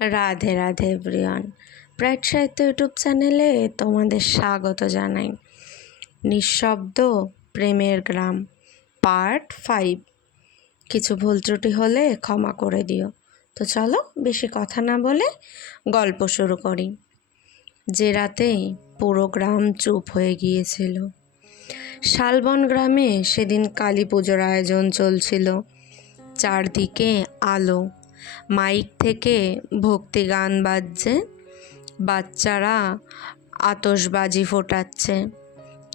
Radhe Radhe everyone, bright সাহিত্য YouTube চ্যানেলে তোমাদের স্বাগত জানাই। নিঃশব্দ প্রেমের গ্রাম পার্ট 5। কিছু ভুল ত্রুটি হলে ক্ষমা করে দিও। তো চলো বেশি কথা না বলে গল্প শুরু করি। যে রাতে পুরো গ্রাম চুপ হয়ে গিয়েছিল। শালবন গ্রামে সেদিন কালী পুজোর আয়োজন চলছিল। চারদিকে আলো, মাইক থেকে ভক্তি গান বাজছে, বাচ্চারা আতশবাজি ফোটাচ্ছে।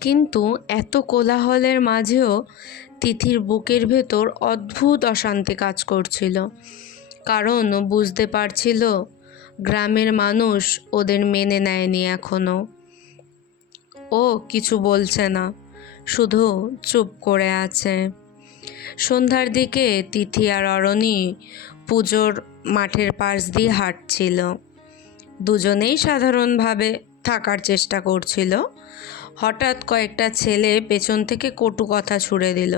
কিন্তু এত কোলাহলের মাঝেও তিথির বুকের ভেতর অদ্ভুত অশান্তি কাজ করছিল। কারণ বুঝতে পারছিল গ্রামের মানুষ ওদের মেনে নেয়নি এখনো। ও কিছু বলছে না, শুধু চুপ করে আছে। সন্ধ্যার দিকে তিথি আর অরণি পুজোর মাঠের পাশ দিয়ে হাঁটছিল। দুজনেই সাধারণভাবে থাকার চেষ্টা করছিল। হঠাৎ কয়েকটা ছেলে পেছন থেকে কটু কথা ছুড়ে দিল।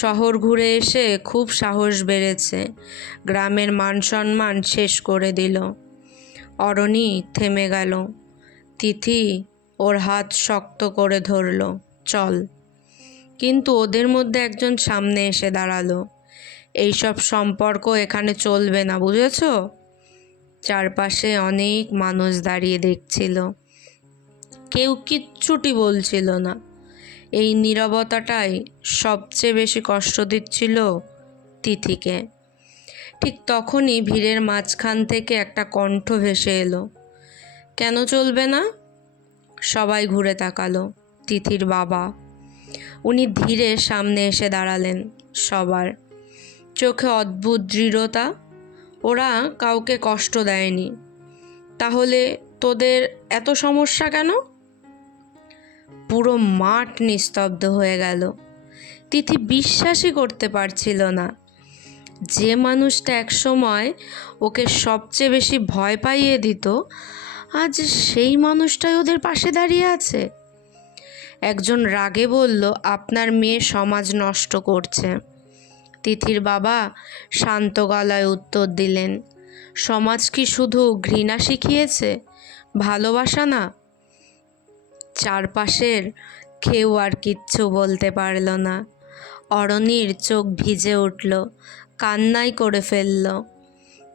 শহর ঘুরে এসে খুব সাহস বেড়েছে, গ্রামের মান সম্মান শেষ করে দিল। অরণি থেমে গেল। তিথি ওর হাত শক্ত করে ধরল, চল। কিন্তু ওদের মধ্যে একজন সামনে এসে দাঁড়ালো। এইসব সম্পর্ক এখানে চলবে না, বুঝেছ? চারপাশে অনেক মানুষ দাঁড়িয়ে দেখছিল, কেউ কিচ্ছুটি বলছিল না। এই নীরবতাটাই সবচেয়ে বেশি কষ্ট দিচ্ছিল তিথিকে। ঠিক তখনই ভিড়ের মাঝখান থেকে একটা কণ্ঠ ভেসে এলো, কেন চলবে না? সবাই ঘুরে তাকালো। তিথির বাবা। উনি ধীরে সামনে এসে দাঁড়ালেন। সবার চোখে অদ্ভুত দৃঢ়তা। ওরা কাউকে কষ্ট দেয়নি, তাহলে তোদের এত সমস্যা কেন? পুরো মাঠ নিস্তব্ধ হয়ে গেল। তিথি বিশ্বাসই করতে পারছিল না, যে মানুষটা একসময় ওকে সবচেয়ে বেশি ভয় পাইয়ে দিত, আজ সেই মানুষটাই ওদের পাশে দাঁড়িয়ে আছে। একজন রাগে বলল, আপনার মেয়ে সমাজ নষ্ট করছে। তিথির বাবা শান্ত গলায় উত্তর দিলেন, সমাজ কি শুধু ঘৃণা শিখিয়েছে, ভালোবাসা না? চারপাশের কেউ আর কিচ্ছু বলতে পারল না। অরণির চোখ ভিজে উঠল, কান্নাই করে ফেলল।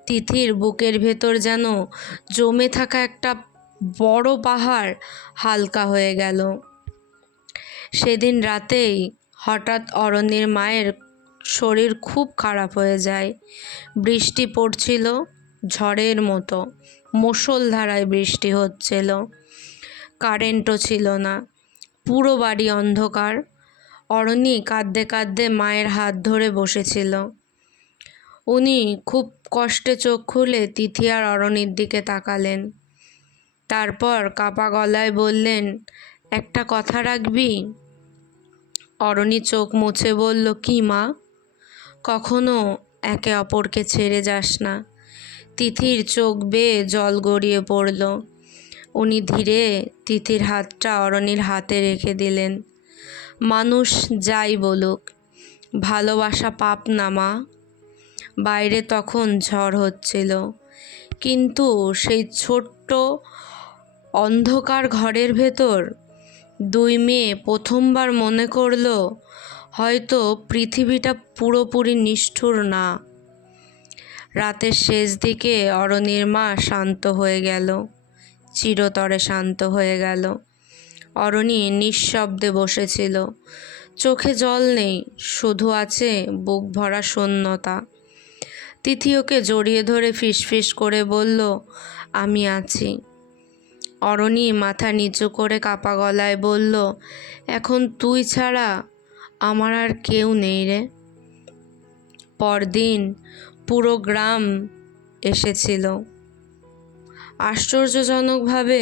তিথির বুকের ভেতর যেন জমে থাকা একটা বড় পাহাড় হালকা হয়ে গেল। সেদিন রাতেই হঠাৎ অরণির মায়ের শরীর খুব খারাপ হয়ে যায়। বৃষ্টি পড়ছিল ঝড়ের মতো, মুষলধারায় বৃষ্টি হচ্ছিল। কারেন্টও ছিল না, পুরো বাড়ি অন্ধকার। অরণি কাঁদতে কাঁদতে মায়ের হাত ধরে বসেছিল। উনি খুব কষ্টে চোখ খুলে তিথি আর অরণির দিকে তাকালেন। তারপর কাপা গলায় বললেন, একটা কথা রাখবি? অরণি চোখ মুছে বলল, কি মা? কখনো একে অপরকে ছেড়ে যাস না। তিথির চোখ বেয়ে জল গড়িয়ে পড়ল। উনি ধীরে তিথির হাতটা অরণির হাতে রেখে দিলেন। মানুষ যাই বলুক, ভালোবাসা পাপ না মা। বাইরে তখন ঝড় হচ্ছিল, কিন্তু সেই ছোট্ট অন্ধকার ঘরের ভেতর দুই মেয়ে প্রথমবার মনে করল, হয়তো পৃথিবীটা পুরোপুরি নিষ্ঠুর না। রাতের শেষ দিকে অরণির মা শান্ত হয়ে গেল, চিরতরে শান্ত হয়ে গেল। অরণি নিঃশব্দে বসেছিল, চোখে জল নেই, শুধু আছে বুক ভরা শূন্যতা। তিথি ওকে জড়িয়ে ধরে ফিসফিস করে বলল, আমি আছি। অরণি মাথা নিচু করে কাপা গলায় বলল, এখন তুই ছাড়া আমার আর কেউ নেই রে। পরদিন পুরো গ্রাম এসেছিল। আশ্চর্যজনকভাবে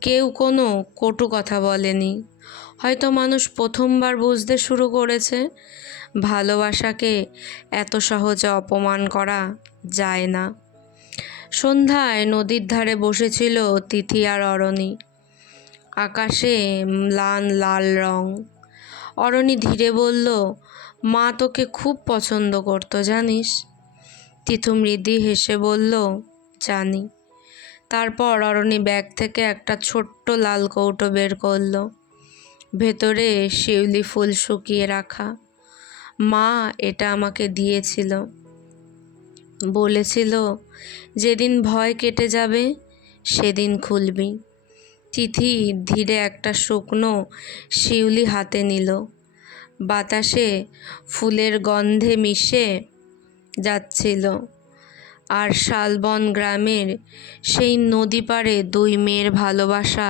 কেউ কোনো কটু কথা বলেনি। হয়তো মানুষ প্রথমবার বুঝতে শুরু করেছে, ভালোবাসাকে এত সহজে অপমান করা যায় না। সন্ধ্যায় নদীর ধারে বসেছিল তিথি আর অরণি। আকাশে ম্লান লাল রং। অরণি ধীরে বলল, মা তোকে খুব পছন্দ করতো জানিস। তিথু মৃদু হেসে বলল, জানি। তারপর অরণি ব্যাগ থেকে একটা ছোট্ট লাল কৌটো বের করলো। ভেতরে শিউলি ফুল শুকিয়ে রাখা। মা এটা আমাকে দিয়েছিল, বলেছিল যেদিন ভয় কেটে যাবে সেদিন খুলবি। তিথি ধীরে একটা শুকনো শিউলি হাতে নিল। বাতাসে ফুলের গন্ধে মিশে যাচ্ছিল, আর শালবন গ্রামের সেই নদী পাড়ে দুই মেয়ের ভালোবাসা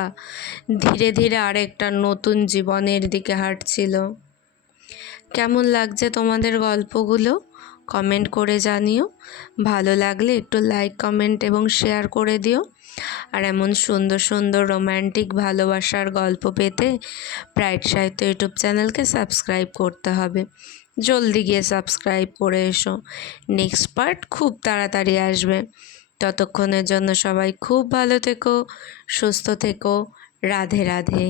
ধীরে ধীরে আরেকটা নতুন জীবনের দিকে হাঁটছিল। কেমন লাগছে তোমাদের গল্পগুলো? কমেন্ট করে জানিও। ভালো লাগলে একটু লাইক, কমেন্ট এবং শেয়ার করে দিও। আর এমন সুন্দর সুন্দর রোম্যান্টিক ভালোবাসার গল্প পেতে ব্রাইট সাহিত্য ইউটিউব চ্যানেলকে সাবস্ক্রাইব করতে হবে। জলদি গিয়ে সাবস্ক্রাইব করে এসো। নেক্সট পার্ট খুব তাড়াতাড়ি আসবে। ততক্ষণের জন্য সবাই খুব ভালো থেকো, সুস্থ থেকো। রাধে রাধে।